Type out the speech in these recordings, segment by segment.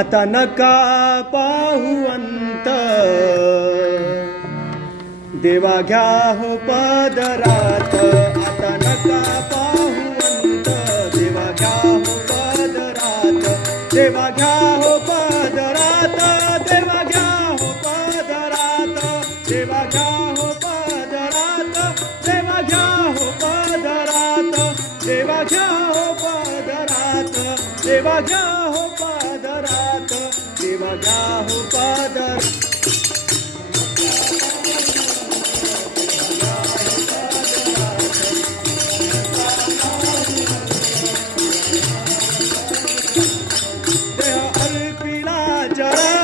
आता नका पाहू अंत. देवा घ्या हो पदरात आता नका पाहू अंत. देवा घ्या हो पदरात देवा घ्या हो पदरात देवा घ्या हो पदरात देवा घ्या हो पदरात देवा घ्या हो पदरात देवा घ्या हो पदरात देवा घ्या हो पदरात देवा घ्या हो जरा.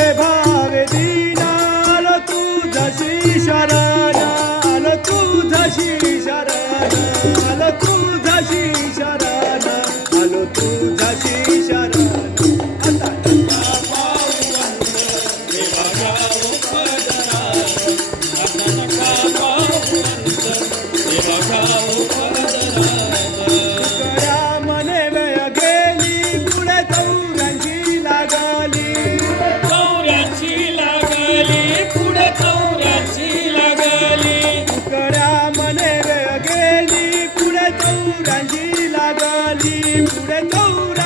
सर्वे भावे कौराशी लागली पुढे कौरा